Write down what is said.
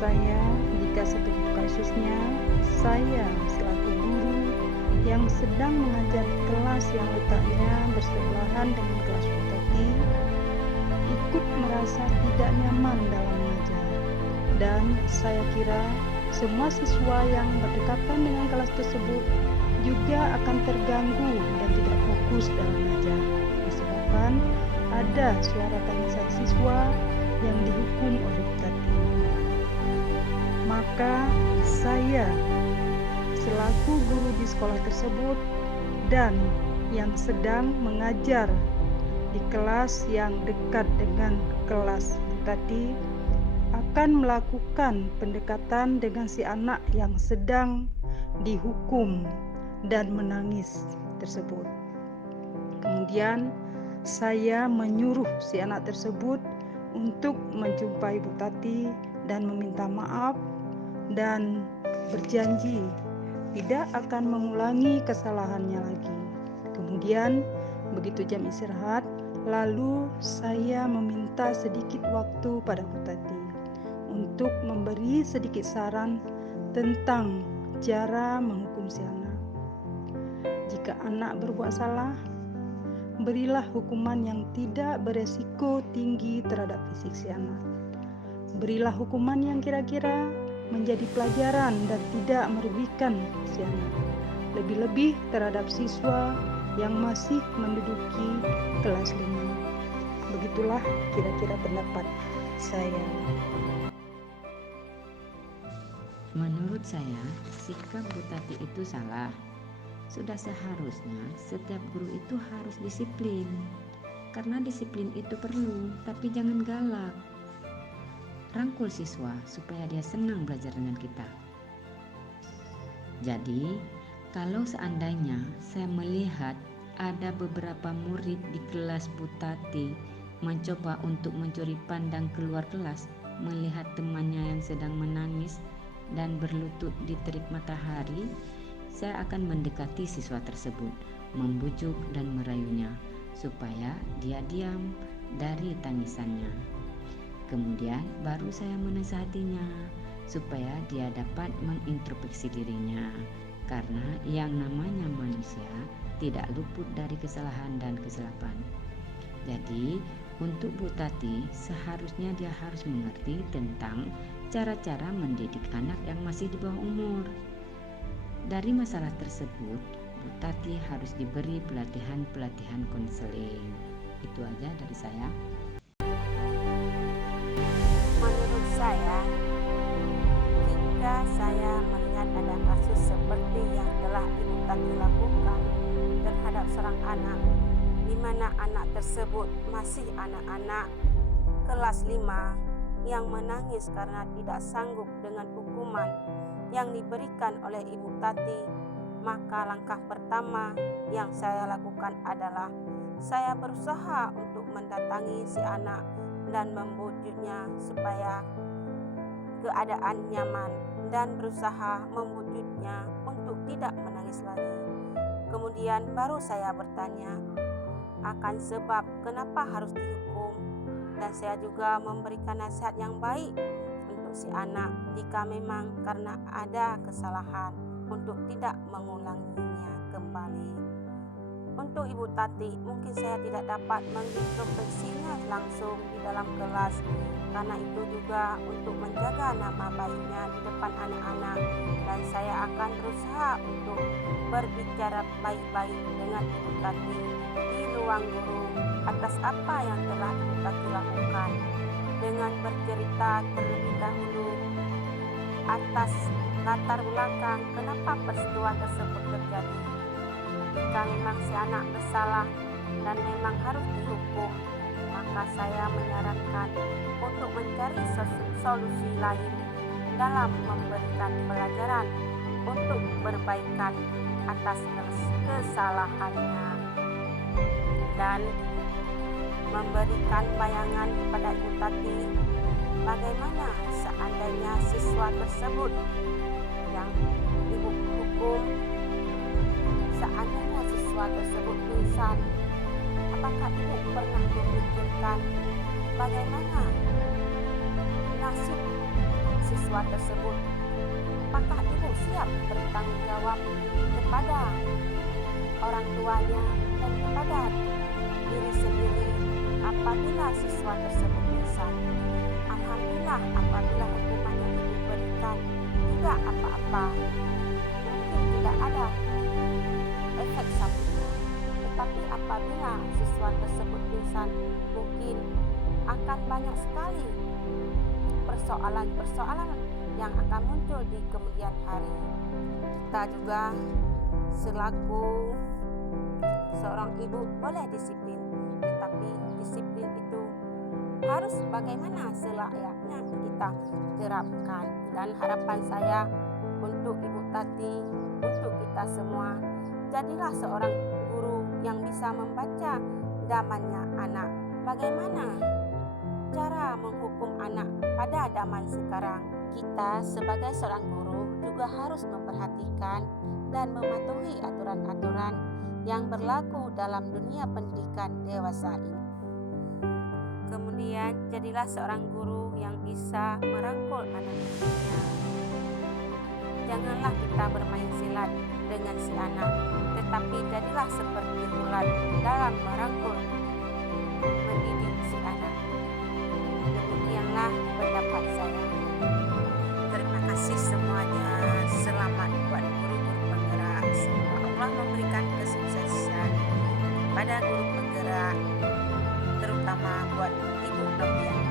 saya jika seperti kasusnya saya selaku guru yang sedang mengajar di kelas yang letaknya bersebelahan dengan kelas Bu Tati ikut merasa tidak nyaman dalam mengajar, dan saya kira semua siswa yang berdekatan dengan kelas tersebut juga akan terganggu dan tidak fokus dalam mengajar disebabkan ada suara tangisan siswa yang dihukum oleh Bu Tati. Maka saya selaku guru di sekolah tersebut dan yang sedang mengajar di kelas yang dekat dengan kelas Bu Tati akan melakukan pendekatan dengan si anak yang sedang dihukum dan menangis tersebut. Kemudian saya menyuruh si anak tersebut untuk menjumpai Bu Tati dan meminta maaf dan berjanji tidak akan mengulangi kesalahannya lagi. Kemudian begitu jam istirahat, lalu saya meminta sedikit waktu pada Bu Tati untuk memberi sedikit saran tentang cara menghukum si anak. Jika anak berbuat salah, berilah hukuman yang tidak beresiko tinggi terhadap fisik si anak. Berilah hukuman yang kira-kira menjadi pelajaran dan tidak merugikan si anak. Lebih-lebih terhadap siswa yang masih menduduki kelas 5. Begitulah kira-kira pendapat saya. Menurut saya, sikap Bu Tati itu salah. Sudah seharusnya setiap guru itu harus disiplin. Karena disiplin itu perlu, tapi jangan galak. Rangkul siswa supaya dia senang belajar dengan kita. Jadi, kalau seandainya saya melihat ada beberapa murid di kelas Bu Tati mencoba untuk mencuri pandang keluar kelas, melihat temannya yang sedang menangis dan berlutut di terik matahari, saya akan mendekati siswa tersebut, membujuk dan merayunya supaya dia diam dari tangisannya. Kemudian baru saya menasihatinya supaya dia dapat mengintrospeksi dirinya, karena yang namanya manusia tidak luput dari kesalahan dan kesilapan. Jadi untuk Bu Tati seharusnya dia harus mengerti tentang cara-cara mendidik anak yang masih di bawah umur. Dari masalah tersebut, Bu Tati harus diberi pelatihan konseling. Itu aja dari saya. Menurut saya, jika saya melihat ada kasus seperti yang telah Ibu Tati lakukan terhadap seorang anak, di mana anak tersebut masih anak-anak kelas 5 yang menangis karena tidak sanggup dengan hukuman yang diberikan oleh Ibu Tati, maka langkah pertama yang saya lakukan adalah saya berusaha untuk mendatangi si anak dan membujuknya supaya keadaan nyaman dan berusaha membujuknya untuk tidak menangis lagi. Kemudian baru saya bertanya akan sebab kenapa harus dihukum, dan saya juga memberikan nasihat yang baik untuk si anak jika memang karena ada kesalahan untuk tidak mengulanginya kembali. Untuk Ibu Tati, mungkin saya tidak dapat mengintrospeksinya langsung di dalam kelas, karena itu juga untuk menjaga nama baiknya di depan anak-anak, dan saya akan berusaha untuk berbicara baik-baik dengan Ibu Tati di ruang guru atas apa yang telah Ibu Tati lakukan, dengan bercerita terlebih dahulu atas latar belakang kenapa peristiwa tersebut terjadi. Jika memang si anak bersalah dan memang harus dihukum, maka saya menyarankan untuk mencari solusi lain dalam memberikan pelajaran untuk perbaikan atas kesalahannya, dan memberikan bayangan kepada Ibu Tati bagaimana seandainya siswa tersebut yang Ibu hukum, seandainya siswa tersebut pingsan, apakah Ibu pernah memikirkan bagaimana nasib siswa tersebut. Apakah ibu siap bertanggung jawab kepada orang tuanya dan kepada diri sendiri apabila siswa tersebut pingsan? Alhamdulillah, apabila hukuman yang ibu berikan tidak apa-apa, mungkin tidak ada efek samping. Tetapi apabila siswa tersebut pingsan, mungkin akan banyak sekali persoalan-persoalan yang akan muncul di kemudian hari. Kita juga selaku seorang ibu boleh disiplin, tetapi disiplin itu harus bagaimana selayaknya kita terapkan. Dan harapan saya untuk Ibu Tati, untuk kita semua, jadilah seorang guru yang bisa membaca zamannya anak. Bagaimana cara menghukum anak pada zaman sekarang? Kita sebagai seorang guru juga harus memperhatikan dan mematuhi aturan-aturan yang berlaku dalam dunia pendidikan dewasa ini. Kemudian jadilah seorang guru yang bisa merangkul anak didiknya. Janganlah kita bermain silat dengan si anak, tetapi jadilah seperti ular dalam merangkul mendidik si anak. Demikianlah pendapat saya. Terima kasih semuanya. Selamat buat guru-guru penggerak. Semoga Allah memberikan kesuksesan pada guru penggerak, terutama buat Ibu Novia.